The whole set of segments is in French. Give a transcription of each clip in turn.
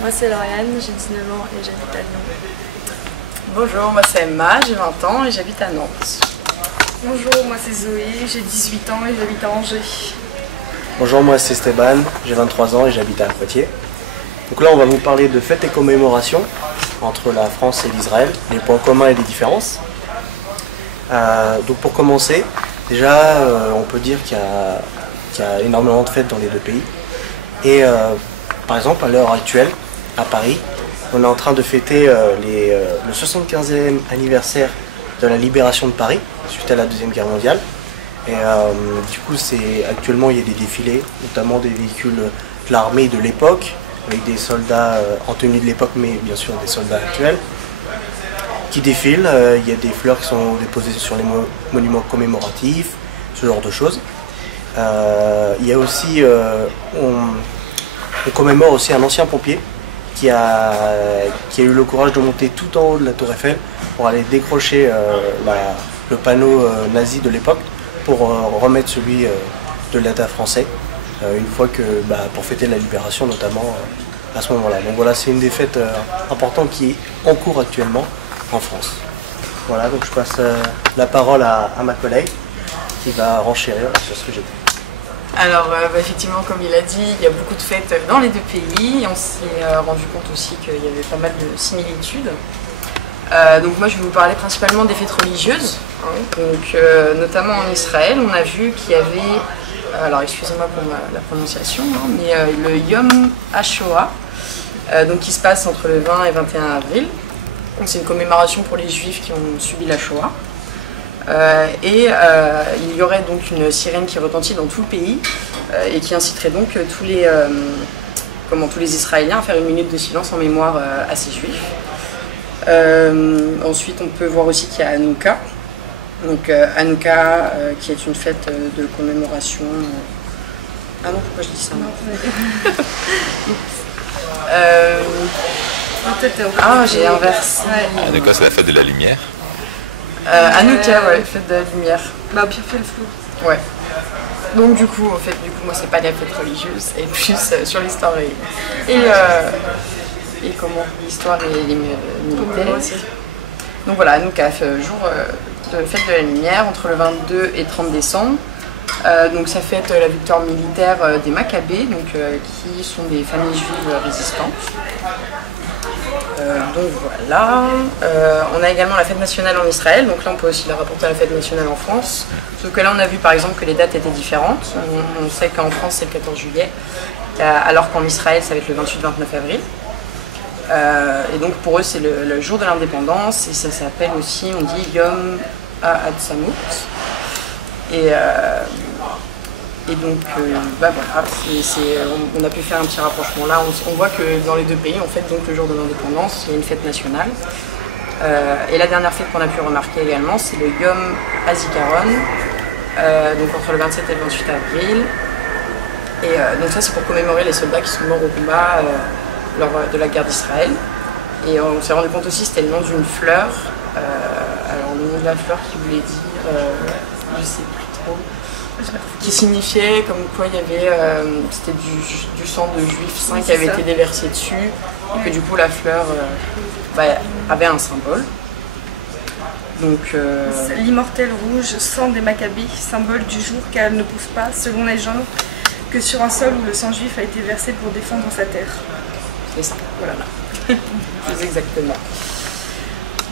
Moi c'est Lauriane, j'ai 19 ans et j'habite à Lyon. Bonjour, moi c'est Emma, j'ai 20 ans et j'habite à Nantes. Bonjour, moi c'est Zoé, j'ai 18 ans et j'habite à Angers. Bonjour, moi c'est Stéban, j'ai 23 ans et j'habite à Poitiers. Donc là on va vous parler de fêtes et commémorations entre la France et l'Israël, les points communs et les différences. Donc pour commencer, déjà on peut dire qu'il y a énormément de fêtes dans les deux pays. Et par exemple à l'heure actuelle, à Paris, on est en train de fêter le 75e anniversaire de la libération de Paris, suite à la Deuxième Guerre mondiale. Et du coup, actuellement, il y a des défilés, notamment des véhicules de l'armée de l'époque, avec des soldats en tenue de l'époque, mais bien sûr des soldats actuels, qui défilent. Il y a des fleurs qui sont déposées sur les monuments commémoratifs, ce genre de choses. Il y a aussi, on commémore aussi un ancien pompier qui a eu le courage de monter tout en haut de la tour Eiffel pour aller décrocher le panneau nazi de l'époque pour remettre celui de l'État français, une fois que, pour fêter la libération notamment à ce moment-là. Donc voilà, c'est une des fêtes importantes qui est en cours actuellement en France. Voilà, donc je passe la parole à ma collègue qui va renchérir sur ce que j'ai dit. Alors effectivement, comme il a dit, il y a beaucoup de fêtes dans les deux pays. On s'est rendu compte aussi qu'il y avait pas mal de similitudes. Donc moi je vais vous parler principalement des fêtes religieuses. Donc notamment en Israël, on a vu qu'il y avait, alors excusez-moi pour la prononciation, mais le Yom HaShoah, donc qui se passe entre le 20 et 21 avril. C'est une commémoration pour les Juifs qui ont subi la Shoah. Il y aurait donc une sirène qui retentit dans tout le pays et qui inciterait donc tous les Israéliens à faire une minute de silence en mémoire à ces Juifs. Ensuite, on peut voir aussi qu'il y a Hanouka. Donc Hanouka, qui est une fête de commémoration. Ah non, pourquoi je dis ça? Ah, j'ai inversé. Hanouka, c'est la fête de la lumière. Hanouka, ouais, fête de la lumière. Bah, bien fait le flou. Ouais. Donc du coup, moi c'est pas la fête religieuse, et plus sur l'histoire et comment l'histoire et les militaires aussi. Donc voilà, Hanouka, jour de fête de la lumière entre le 22 et 30 décembre. Donc ça fête la victoire militaire des Maccabées, donc qui sont des familles juives résistantes. Donc voilà, on a également la fête nationale en Israël, donc là on peut aussi la rapporter à la fête nationale en France, sauf que là on a vu par exemple que les dates étaient différentes. On sait qu'en France c'est le 14 juillet, alors qu'en Israël ça va être le 28-29 avril. Et donc pour eux c'est le jour de l'indépendance, et ça s'appelle aussi, on dit Yom HaAtzmaut. Et donc, voilà, on a pu faire un petit rapprochement là. On voit que dans les deux pays, on fête donc le jour de l'indépendance, il y a une fête nationale. Et la dernière fête qu'on a pu remarquer également, c'est le Yom HaZikaron, donc entre le 27 et le 28 avril. Et donc ça, c'est pour commémorer les soldats qui sont morts au combat lors de la guerre d'Israël. Et on s'est rendu compte aussi que c'était le nom d'une fleur. Alors le nom de la fleur qui voulait dire, je sais plus trop, qui signifiait comme quoi il y avait c'était du sang de juifs saints qui avait été déversé dessus, et que du coup la fleur avait un symbole. Donc l'immortel rouge, sang des Maccabées, symbole du jour, car elle ne pousse pas, selon la légende, que sur un sol où le sang juif a été versé pour défendre sa terre. C'est ça, voilà. C'est exactement.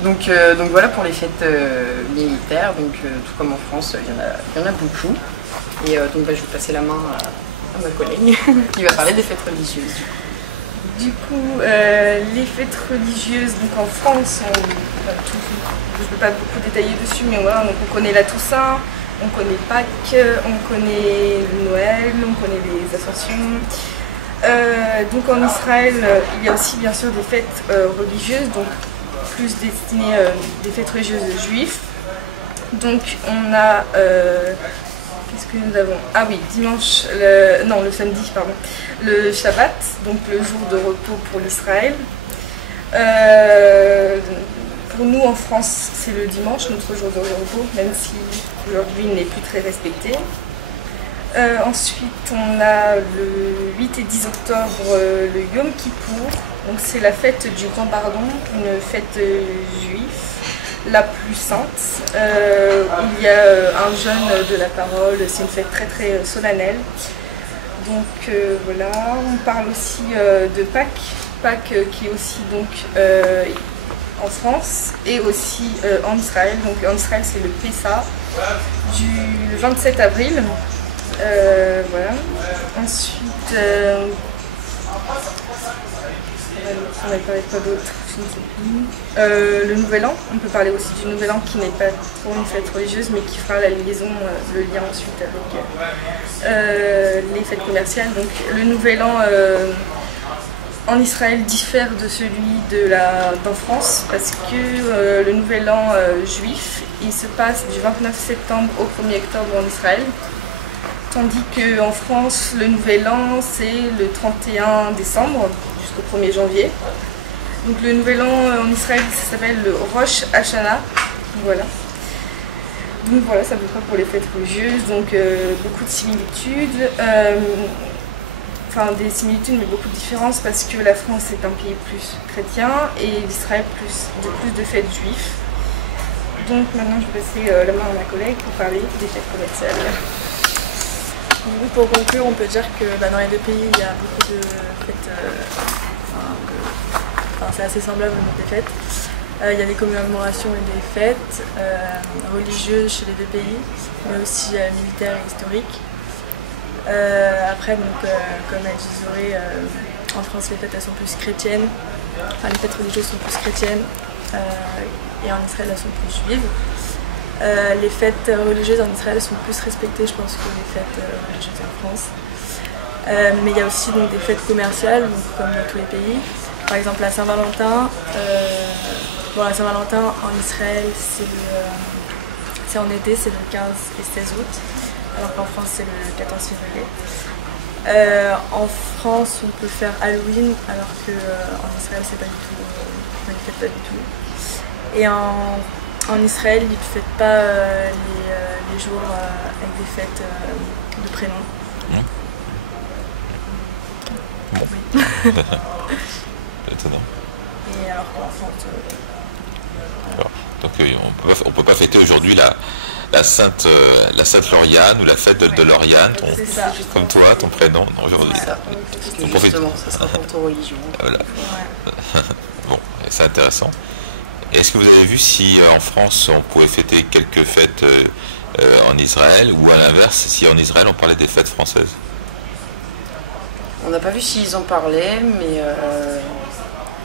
Donc voilà pour les fêtes militaires, donc tout comme en France, il y en a beaucoup. Et donc je vais passer la main à ma collègue qui va parler des fêtes religieuses. Du coup, les fêtes religieuses, donc en France, je ne peux pas beaucoup détailler dessus, mais voilà, donc on connaît la Toussaint, on connaît Pâques, on connaît Noël, on connaît les Ascensions. Donc en Israël, il y a aussi bien sûr des fêtes religieuses, donc plus destinées des fêtes religieuses juives. Donc on a, qu'est-ce que nous avons? Ah oui, dimanche, le samedi, pardon, le Shabbat, donc le jour de repos pour l'Israël. Pour nous en France, c'est le dimanche, notre jour de repos, même si aujourd'hui il n'est plus très respecté. Ensuite, on a le 8 et 10 octobre le Yom Kippour. Donc c'est la fête du Grand Pardon, une fête juive, la plus sainte. Il y a un jeûne de la parole, c'est une fête très très solennelle. Donc voilà, on parle aussi de Pâques. Pâques qui est aussi donc en France et aussi en Israël. Donc en Israël c'est le Pessah le 27 avril. Voilà. Ensuite, on va parler de quoi d'autre, je ne sais plus. Le Nouvel An, on peut parler aussi du Nouvel An qui n'est pas trop une fête religieuse mais qui fera la liaison, le lien ensuite avec les fêtes commerciales. Donc le Nouvel An en Israël diffère de celui d'en France parce que le Nouvel An juif, il se passe du 29 septembre au 1er octobre en Israël. Tandis qu'en France, le Nouvel An, c'est le 31 décembre jusqu'au 1er janvier. Donc le Nouvel An en Israël, ça s'appelle le Rosh Hashanah. Voilà. Donc voilà, ça peut pas pour les fêtes religieuses. Donc beaucoup de similitudes. Enfin des similitudes mais beaucoup de différences parce que la France est un pays plus chrétien et l'Israël plus de fêtes juives. Donc maintenant je vais passer la main à ma collègue pour parler des fêtes commerciales. Du coup, pour conclure, on peut dire que dans les deux pays, il y a beaucoup de fêtes, c'est assez semblable au nombre des fêtes. Il y a des commémorations et des fêtes religieuses chez les deux pays, mais aussi militaires et historiques. Après, donc, comme a dit Zoé, en France, les fêtes elles sont plus chrétiennes, enfin les fêtes religieuses sont plus chrétiennes, et en Israël, elles sont plus juives. Les fêtes religieuses en Israël sont plus respectées, je pense, que les fêtes religieuses en France. Mais il y a aussi donc, des fêtes commerciales, donc, comme dans tous les pays. Par exemple, la Saint-Valentin. La Saint-Valentin en Israël, c'est en été, c'est le 15 et 16 août, alors qu'en France, c'est le 14 février. En France, on peut faire Halloween, alors qu'en Israël, c'est pas du tout, on ne fête pas du tout. Et en Israël, ils ne fêtent pas les jours avec des fêtes de prénom. Bon. Oui. Étonnant. Et alors qu'en France... Alors, donc on peut pas fêter aujourd'hui la Sainte Lauriane ou la fête de Lauriane, comme toi, ton prénom, aujourd'hui. Justement, ça sera pour ton religion. Voilà. Ouais. Bon, c'est intéressant. Est-ce que vous avez vu si en France on pouvait fêter quelques fêtes en Israël ou à l'inverse si en Israël on parlait des fêtes françaises? On n'a pas vu s'ils en parlaient, mais...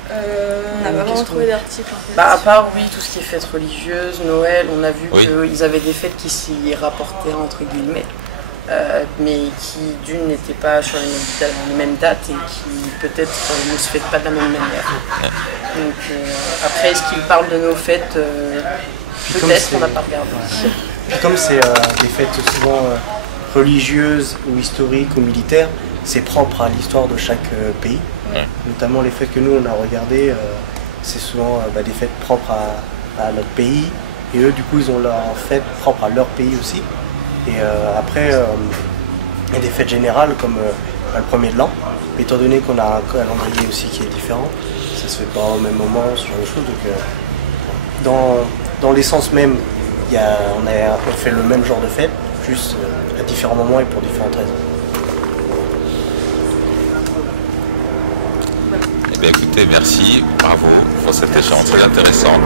on n'a pas vraiment trouvé d'article en fait. À part, oui, tout ce qui est fêtes religieuses, Noël, on a vu Oui. qu'ils avaient des fêtes qui s'y rapportaient, entre guillemets, mais qui, d'une, n'étaient pas sur les mêmes dates et qui, peut-être, ne se fêtent pas de la même manière. Donc, après, est-ce qu'ils parlent de nos fêtes? Peut-être, on n'a pas regardé. Puis comme c'est des fêtes souvent religieuses ou historiques ou militaires, c'est propre à l'histoire de chaque pays. Ouais. Notamment les fêtes que nous on a regardées, c'est souvent des fêtes propres à notre pays. Et eux du coup ils ont leurs fêtes propres à leur pays aussi. Et après il y a des fêtes générales comme le 1er de l'an. Étant donné qu'on a un calendrier aussi qui est différent, ça se fait pas au même moment, ce genre de choses. Donc dans l'essence même, on fait le même genre de fête, juste à différents moments et pour différentes raisons. Eh bien écoutez, merci, bravo pour cet échange très intéressant.